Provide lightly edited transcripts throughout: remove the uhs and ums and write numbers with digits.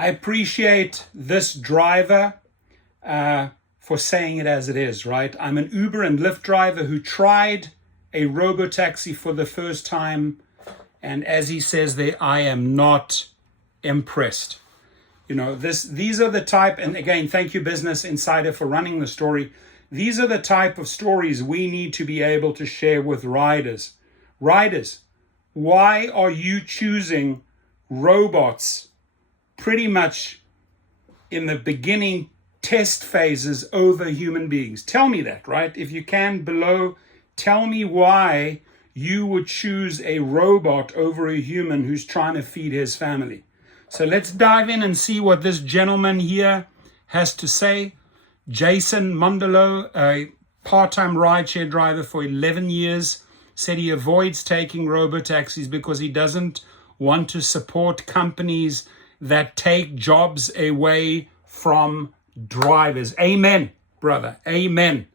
I appreciate this driver for saying it as it is, right? I'm an Uber and Lyft driver who tried a robotaxi for the first time, and as he says there, I am not impressed. You know, these are the type, and again, thank you Business Insider for running the story. These are the type of stories we need to be able to share with riders. Riders, why are you choosing robots pretty much in the beginning test phases over human beings? Tell me that, right? If you can, below, tell me why you would choose a robot over a human who's trying to feed his family. So let's dive in and see what this gentleman here has to say. Jason Mondolo, a part-time rideshare driver for 11 years, said he avoids taking robotaxis because he doesn't want to support companies that take jobs away from drivers. Amen, brother. Amen.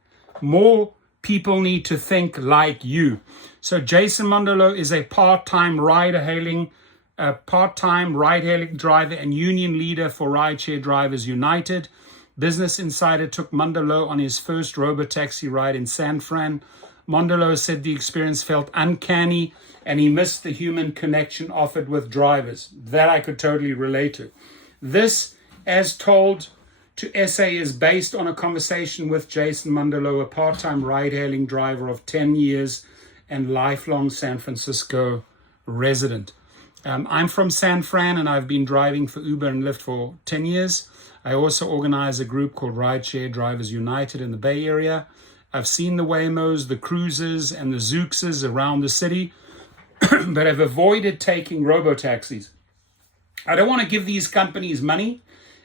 More people need to think like you. So Jason Mondolo is a part-time ride-hailing driver and union leader for Rideshare Drivers United. Business Insider took Mondolo on his first robotaxi ride in San Fran. Mondolo said the experience felt uncanny and he missed the human connection offered with drivers. That I could totally relate to. This, as told to SA, is based on a conversation with Jason Mondolo, a part-time ride-hailing driver of 10 years and lifelong San Francisco resident. I'm from San Fran and I've been driving for Uber and Lyft for 10 years. I also organize a group called Rideshare Drivers United in the Bay Area. I've seen the Waymos, the Cruises, and the Zookses around the city, but I've avoided taking robotaxis. I don't want to give these companies money,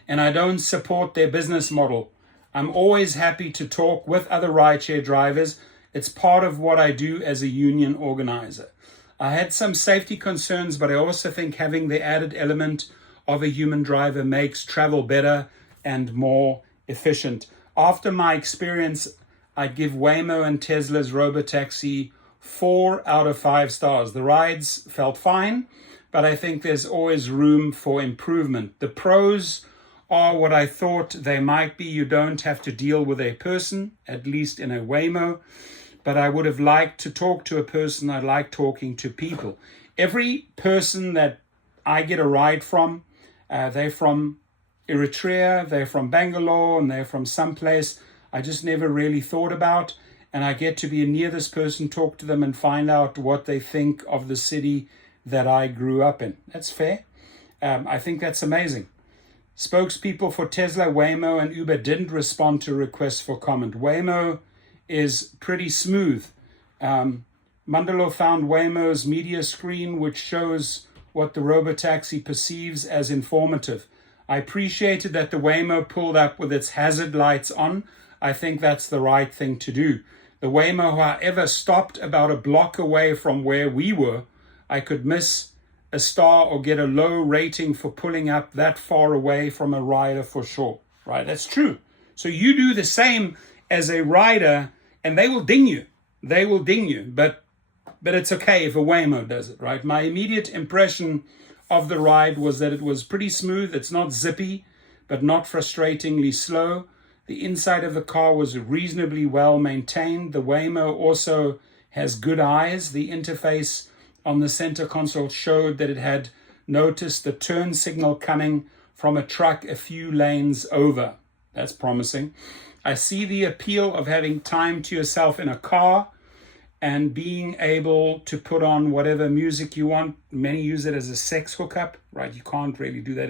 and I don't support their business model. I'm always happy to talk with other rideshare drivers. It's part of what I do as a union organizer. I had some safety concerns, but I also think having the added element of a human driver makes travel better and more efficient. After my experience, I'd give Waymo and Tesla's robotaxi 4 out of 5 stars. The rides felt fine, but I think there's always room for improvement. The pros are what I thought they might be. You don't have to deal with a person, at least in a Waymo, but I would have liked to talk to a person. I like talking to people. Every person that I get a ride from, they're from Eritrea, they're from Bangalore, and they're from someplace I just never really thought about. And I get to be near this person, talk to them, and find out what they think of the city that I grew up in. That's fair. I think that's amazing. Spokespeople for Tesla, Waymo, and Uber didn't respond to requests for comment. Waymo is pretty smooth. Mondolo found Waymo's media screen, which shows what the robotaxi perceives as informative. I appreciated that the Waymo pulled up with its hazard lights on. I think that's the right thing to do. The Waymo, however, stopped about a block away from where we were. I could miss a star or get a low rating for pulling up that far away from a rider for sure. Right, that's true. So you do the same as a rider and they will ding you. They will ding you, but it's okay if a Waymo does it, right? My immediate impression of the ride was that it was pretty smooth. It's not zippy, but not frustratingly slow. The inside of the car was reasonably well maintained. The Waymo also has good eyes. The interface on the center console showed that it had noticed the turn signal coming from a truck a few lanes over. That's promising. I see the appeal of having time to yourself in a car and being able to put on whatever music you want. Many use it as a sex hookup, right? You can't really do that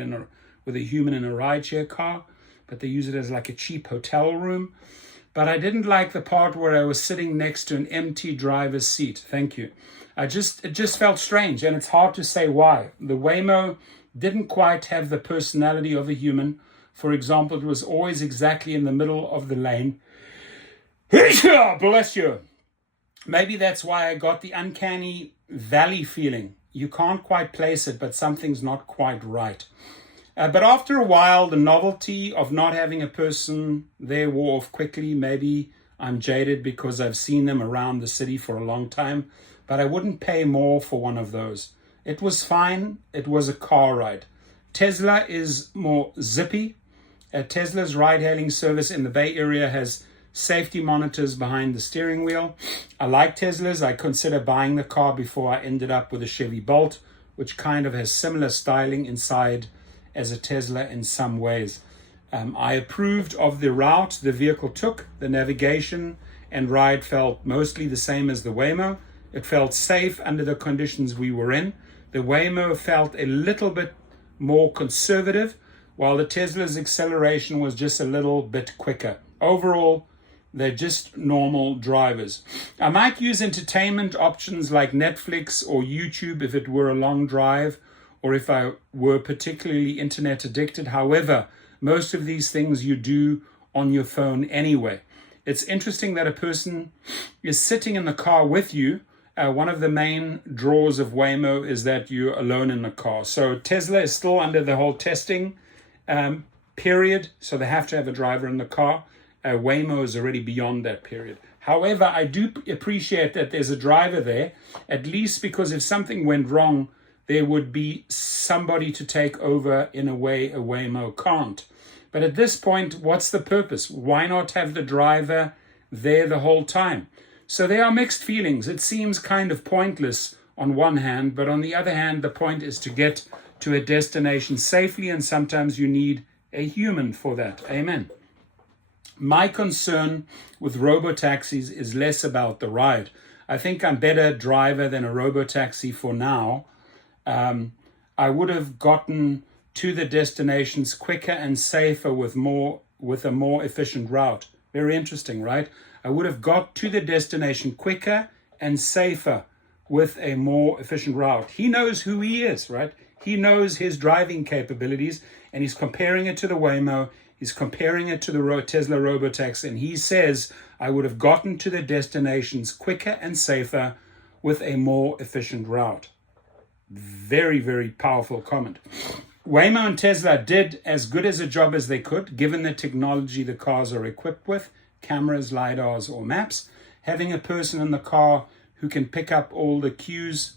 with a human in a rideshare car, but they use it as like a cheap hotel room. But I didn't like the part where I was sitting next to an empty driver's seat. Thank you. It just felt strange, and it's hard to say why. The Waymo didn't quite have the personality of a human. For example, it was always exactly in the middle of the lane. Bless you. Maybe that's why I got the uncanny valley feeling. You can't quite place it, but something's not quite right. But after a while, the novelty of not having a person there wore off quickly. Maybe I'm jaded because I've seen them around the city for a long time, but I wouldn't pay more for one of those. It was fine. It was a car ride. Tesla is more zippy. Tesla's ride-hailing service in the Bay Area has safety monitors behind the steering wheel. I like Teslas. I consider buying the car before I ended up with a Chevy Bolt, which kind of has similar styling inside as a Tesla in some ways. I approved of the route the vehicle took. The navigation and ride felt mostly the same as the Waymo. It felt safe under the conditions we were in. The Waymo felt a little bit more conservative, while the Tesla's acceleration was just a little bit quicker. Overall, they're just normal drivers. I might use entertainment options like Netflix or YouTube if it were a long drive, or if I were particularly internet addicted. However, most of these things you do on your phone anyway. It's interesting that a person is sitting in the car with you. One of the main draws of Waymo is that you're alone in the car. So Tesla is still under the whole testing period, so they have to have a driver in the car. Waymo is already beyond that period. However, I do appreciate that there's a driver there, at least because if something went wrong, there would be somebody to take over in a way a Waymo can't. But at this point, what's the purpose? Why not have the driver there the whole time? So there are mixed feelings. It seems kind of pointless on one hand, but on the other hand, the point is to get to a destination safely, and sometimes you need a human for that. Amen. My concern with robotaxis is less about the ride. I think I'm better driver than a robotaxi for now. I would have gotten to the destinations quicker and safer with a more efficient route. Very interesting, right? I would have got to the destination quicker and safer with a more efficient route. He knows who he is, right? He knows his driving capabilities, and he's comparing it to the Waymo. He's comparing it to the Tesla robotaxi, and he says, I would have gotten to the destinations quicker and safer with a more efficient route. Very, very powerful comment. Waymo and Tesla did as good as a job as they could, given the technology the cars are equipped with, cameras, LiDARs, or maps. Having a person in the car who can pick up all the cues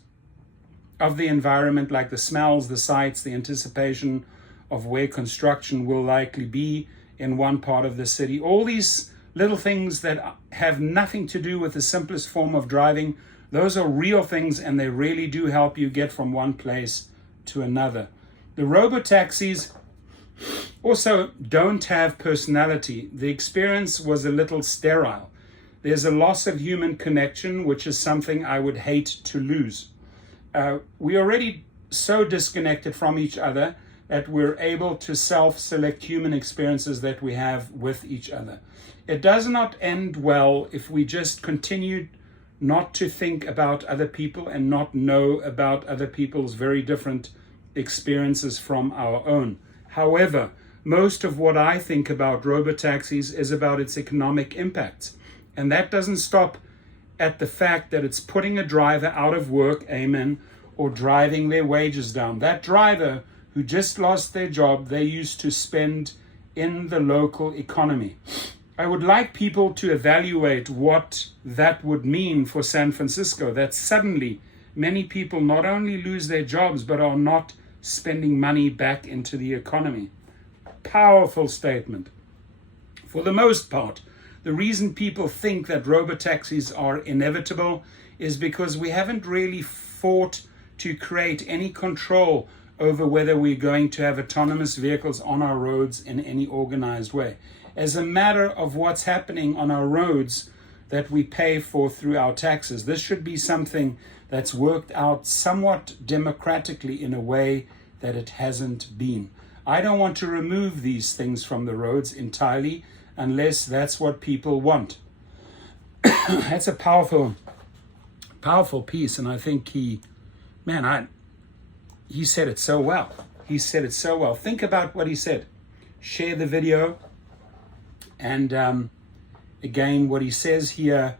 of the environment, like the smells, the sights, the anticipation of where construction will likely be in one part of the city. All these little things that have nothing to do with the simplest form of driving, those are real things, and they really do help you get from one place to another. The robotaxis also don't have personality. The experience was a little sterile. There's a loss of human connection, which is something I would hate to lose. We're already so disconnected from each other that we're able to self-select human experiences that we have with each other. It does not end well if we just continue not to think about other people and not know about other people's very different experiences from our own. However, most of what I think about robotaxis is about its economic impacts. And that doesn't stop at the fact that it's putting a driver out of work, amen, or driving their wages down. That driver who just lost their job, they used to spend in the local economy. I would like people to evaluate what that would mean for San Francisco, that suddenly many people not only lose their jobs, but are not spending money back into the economy. Powerful statement. For the most part, the reason people think that robotaxis are inevitable is because we haven't really fought to create any control over whether we're going to have autonomous vehicles on our roads in any organized way. As a matter of what's happening on our roads that we pay for through our taxes, this should be something that's worked out somewhat democratically in a way that it hasn't been. I don't want to remove these things from the roads entirely unless that's what people want. That's a powerful piece, and I think he said it so well. He said it so well. Think about what he said. Share the video. And again, what he says here,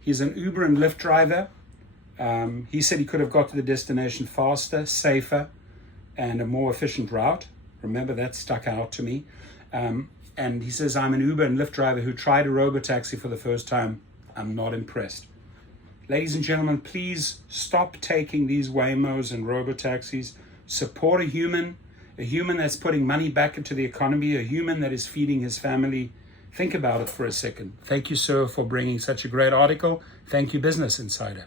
he's an Uber and Lyft driver. He said he could have got to the destination faster, safer, and a more efficient route. Remember, that stuck out to me. And he says, I'm an Uber and Lyft driver who tried a robotaxi for the first time. I'm not impressed. Ladies and gentlemen, please stop taking these Waymos and robotaxis. Support a human. a human that's putting money back into the economy, a human that is feeding his family. Think about it for a second. Thank you, sir, for bringing such a great article. Thank you, Business Insider.